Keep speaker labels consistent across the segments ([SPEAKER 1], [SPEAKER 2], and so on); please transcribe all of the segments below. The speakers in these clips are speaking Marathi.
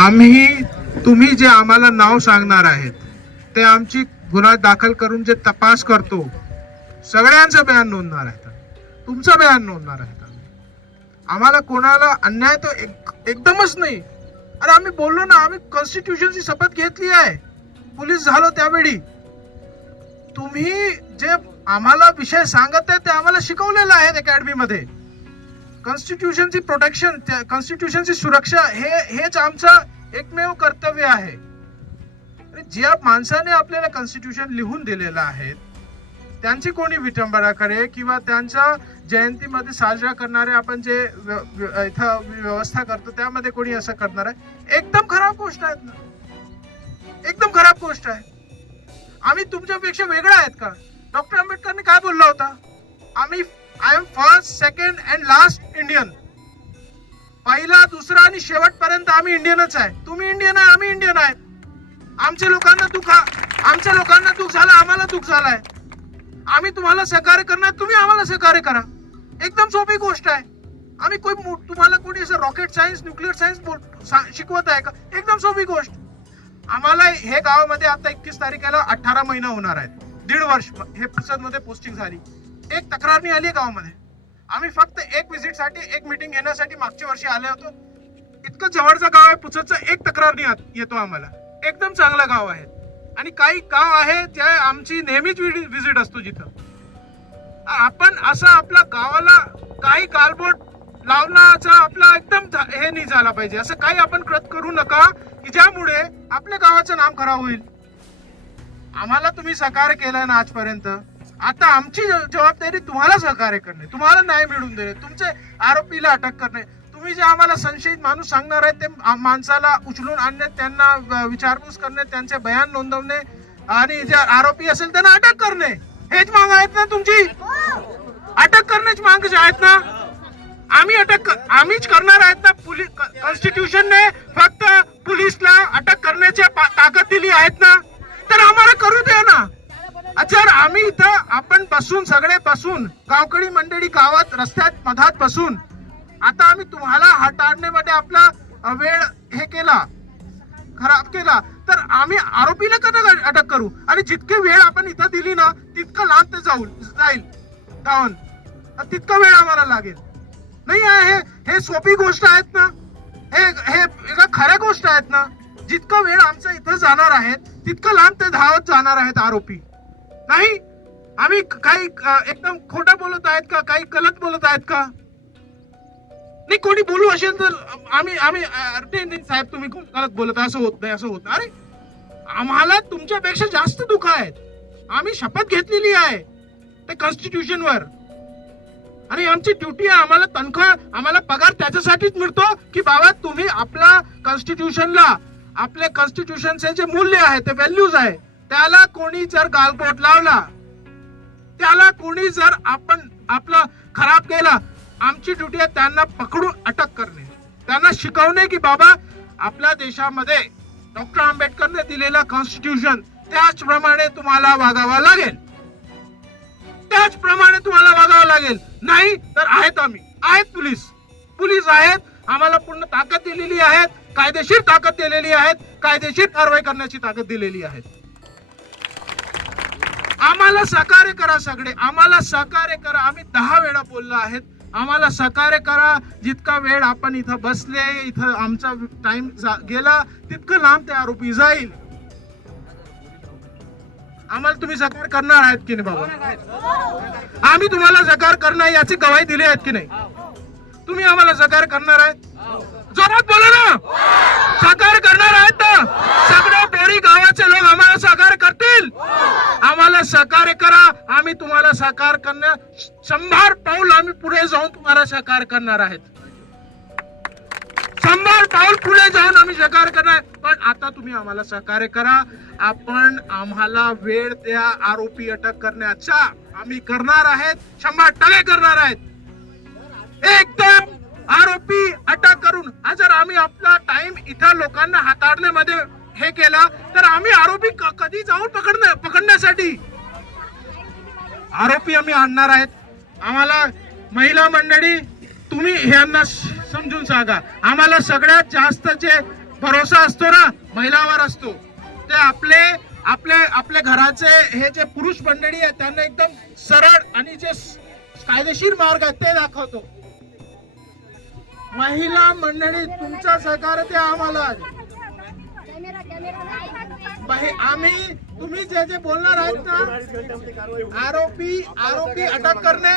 [SPEAKER 1] आम्ही तुम्ही जे आम्हाला नाव सांगणार आहेत ते आमची गुन्हा दाखल करून जे तपास करतो सगळ्यांचं बयान नोंदणार आहेत. तुमचं बयान नोंदणार आहेत आम्हाला कोणाला अन्याय तो एक, एकदमच नाही. अरे आम्ही बोललो ना आम्ही कॉन्स्टिट्यूशनची शपथ घेतली आहे. पोलीस झालो त्यावेळी. तुम्ही जे आम्हाला विषय सांगत आहे ते आम्हाला शिकवलेलं आहे अकॅडमीमध्ये कॉन्स्टिट्यूशनची प्रोटेक्शन कॉन्स्टिट्यूशनची सुरक्षा हे हेच आमचं एकमेव कर्तव्य आहे. ज्या माणसाने आपल्याला कॉन्स्टिट्यूशन लिहून दिलेलं आहे त्यांची कोणी विटंबना करे किंवा त्यांच्या जयंतीमध्ये साजरा करणारे आपण जे व्य- व्य- इथं व्यवस्था करतो त्यामध्ये कोणी असं करणार आहे? एकदम खराब गोष्ट आहेत ना एकदम खराब गोष्ट आहे. आम्ही तुमच्यापेक्षा वेगळा आहेत का? डॉक्टर आंबेडकरने काय बोलला होता? आम्ही I am first second and last Indian पहिला दुसरा आणि शेवटपर्यंत आम्ही इंडियनच आहे. तुम्ही इंडियन आहे आम्ही इंडियन आहे. आमच्या लोकांना दुःख आमच्या लोकांना दुःख झालं आम्हाला दुःख आहे आम्ही तुम्हाला सहकार्य करणार तुम्ही आम्हाला सहकार्य करा. एकदम सोपी गोष्ट आहे. आम्ही कोई तुम्हाला कोणी असं रॉकेट सायन्स न्यूक्लिअर सायन्स शिकवत आहे का? एकदम सोपी गोष्ट. आम्हाला हे गावामध्ये आता एकतीस तारखेला अठरा महिना होणार आहेत. दीड वर्ष हे पुसदमध्ये पोस्टिंग झाली. एक तक्रार नाही आली आहे गावामध्ये. आम्ही फक्त एक व्हिजिटसाठी एक मिटिंग घेण्यासाठी मागच्या वर्षी आले होतो. इतकं जवळचं गाव आहे पुसतचं एक तक्रार नाही येतो आम्हाला. एकदम चांगलं गाव आहे. आणि काही गाव आहे त्या आमची नेहमीच विजिट असतो जिथं. आपण असं आपल्या गावाला काही गालबोट लावण्याचा आपला एकदम हे नाही झाला पाहिजे. असं काही आपण कृत करू नका की ज्यामुळे आपल्या गावाचं नाम खराब होईल. आम्हाला तुम्ही सहकार्य केलं ना आजपर्यंत. आता आमची जबाबदारी तुम्हाला सहकार्य करणे तुम्हाला न्याय मिळवून देणे तुमचे आरोपीला अटक करणे. तुम्ही जे आम्हाला संशयित माणूस सांगणार आहे ते माणसाला उचलून आणणे त्यांना विचारपूस करणे त्यांचे बयान नोंदवणे आणि जे आरोपी असेल त्यांना अटक करणे. हेच माग आहेत ना तुमची? अटक करण्याची मांग जे आहेत ना आम्ही अटक आम्हीच करणार आहेत ना पोलीस कॉन्स्टिट्यूशनने फक्त पोलीसला अटक करण्याची पा- ताकद दिली आहेत ना. तर आम्हाला करू द्या ना. जर आम्ही इथं बसून सगळे बसून गावकडी मंडळी गावात रस्त्यात मधात बसून आता आम्ही तुम्हाला हाताळण्यामध्ये आपला वेळ हे केला. खराब केला. तर आम्ही आरोपीला कधी अटक करू? आणि जितके वेळ आपण इथं दिली ना तितकं लांब ते जाऊ जाईल. गावन तितका वेळ आम्हाला लागेल. नाही आहे हे सोपी गोष्ट आहेत ना? हे हे एका खऱ्या गोष्ट आहेत ना? जितका वेळ आमचा इथं जाणार आहे तितकं लांब ते धावत जाणार आहेत आरोपी. नाही? आम्ही काही एकदम खोटं बोलत आहेत का? काही गलत बोलत आहेत का? नाही कोणी बोलू असेल तर आम्ही आम्ही साहेब तुम्ही खूप गलत बोलत आहे, असं होत नाही असं होत अरे आम्हाला तुमच्यापेक्षा जास्त दुःख आहेत. आम्ही शपथ घेतलेली आहे ते कॉन्स्टिट्यूशनवर आणि आमची ड्युटी आहे आम्हाला तनखा आम्हाला पगार त्याच्यासाठीच मिळतो की बाबा तुम्ही आपला कॉन्स्टिट्यूशनला आपले कॉन्स्टिट्यूशनचे जे मूल्य आहे ते व्हॅल्यूज आहे त्याला कोणी जर गालबोट लावला त्याला कोणी जर आपण आपलं खराब केला आमची ड्युटी आहे त्यांना पकडून अटक करणे. त्यांना शिकवणे की बाबा आपल्या देशामध्ये डॉक्टर आंबेडकरने दिलेलं कॉन्स्टिट्यूशन त्याचप्रमाणे तुम्हाला वागावा लागेल. त्याचप्रमाणे तुम्हाला वागावं लागेल. नाही तर आहेत आम्ही. आहेत पोलीस. पोलीस आहेत. आम्हाला पूर्ण ताकद दिलेली आहे कायदेशीर ताकद दिलेली आहे कायदेशीर कारवाई करण्याची ताकद दिलेली आहे. आम्हाला सहकार्य करा सगळे. आम्हाला सहकार्य करा. आम्ही दहा वेळा बोललो आहेत. आम्हाला सहकार्य करा. जितका वेळ आपण इथं बसले इथं आमचा टाइम गेला तितकं लांब ते आरोपी जाईल. आम्हाला तुम्ही सकार करणार आहेत की नाही बाबा? आम्ही तुम्हाला सहकार्य करणार याची गवाही दिली आहेत की नाही? तुम्ही आम्हाला सहकार्य करणार आहेत? जोरात बोला ना. सकार करणार आहेत ना सगळे बोरी गावाचे लोक आम्हाला सहकार्य करतील आम्हाला सहकार्य करा आम्ही तुम्हाला साकार करण्या शंभर पाऊल आम्ही पुढे जाऊन तुम्हाला साकार करणार आहेत. शंभर पाऊल पुढे जाऊन आम्ही साकार करणार पण आता तुम्ही आम्हाला सहकार्य करा. आपण आम्हाला वेळ द्या आरोपी अटक करण्याचा. आम्ही करणार आहेत. शंभर टवे करणार आहेत. एकदम आरोपी अटक करून. जर आम्ही आपला टाइम इथं लोकांना हाताळण्यामध्ये हे केला तर आम्ही आरोपी कधी जाऊन पकडण्या पकडण्यासाठी? आरोपी आम्ही आणणार आहेत. आम्हाला महिला मंडळी तुम्ही ह्यांना समजून सांगा. आम्हाला सगळ्यात जास्त जे भरोसा असतो ना महिलावर असतो. ते आपले आपले आपल्या घराचे हे जे पुरुष मंडळी आहेत त्यांना एकदम सरळ आणि जे कायदेशीर मार्ग आहेत ते दाखवतो. महिला मंडळी तुमचं सहकार्य ते आम्हाला आम्ही तुम्ही जे जे बोलणार आहेत ना आरोपी आरोपी अटक करणे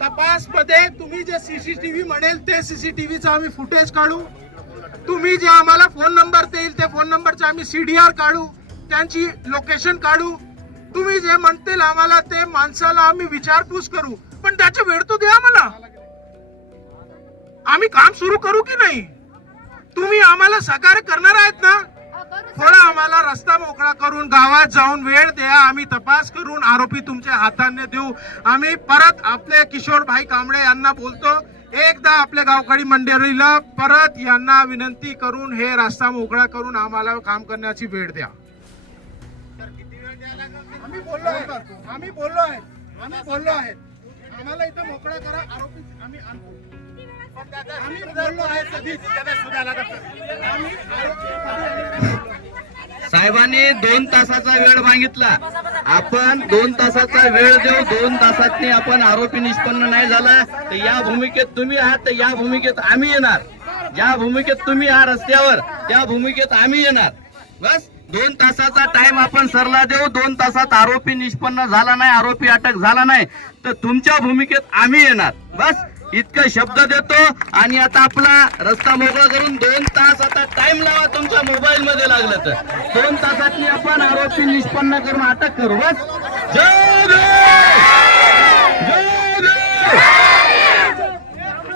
[SPEAKER 1] तपासमध्ये तुम्ही जे सीसीटीव्ही म्हणेल ते सीसीटीव्हीचा आम्ही फुटेज काढू. तुम्ही जे आम्हाला फोन नंबर देईल ते फोन नंबरचे आम्ही सीडीआर काढू त्यांची लोकेशन काढू. तुम्ही जे म्हणतील आम्हाला ते माणसाला आम्ही विचारपूस करू. पण त्याचा वेळ तो द्या आम्हाला आम्ही काम सुरू करू की नाही? तुम्ही आम्हाला सहकार्य करणार आहेत ना? थोडा आम्हाला रस्ता मोकळा करून गावात जाऊन वेळ द्या. आम्ही तपास करून आरोपी तुमच्या हाताने देऊ. आम्ही परत आपले किशोर भाई कांबळे यांना बोलतो. एकदा आपल्या गावकडी मंडळीला परत यांना विनंती करून हे रस्ता मोकळा करून आम्हाला काम करण्याची वेळ द्या. आम्ही बोललो आहे. आम्ही बोललो आहे. आम्ही बोललो आहे. आम्हाला इथं मोकळा करा. आरोपी आम्ही आणतो
[SPEAKER 2] साहेबांनी दोन तासाचा वेळ मागितला. आपण दोन तासाचा वेळ देऊ दोन तासातनी आपण आरोपी निष्पन्न नाही झाला. तर या भूमिकेत तुम्ही आहात तर या भूमिकेत आम्ही येणार. ज्या भूमिकेत तुम्ही आहात रस्त्यावर त्या भूमिकेत आम्ही येणार. बस दोन तासाचा टाइम आपण सरला देऊ. दोन तासात आरोपी निष्पन्न झाला नाही आरोपी अटक झाला नाही. तर तुमच्या भूमिकेत आम्ही येणार. बस इतकं शब्द देतो आणि आता आपला रस्ता मोकळा करून दोन तास आता टाइम लावा तुमच्या मोबाईल मध्ये लागलं तर. दोन तासातनी आपण आरोपी निष्पन्न करून अटक करू. बस. जय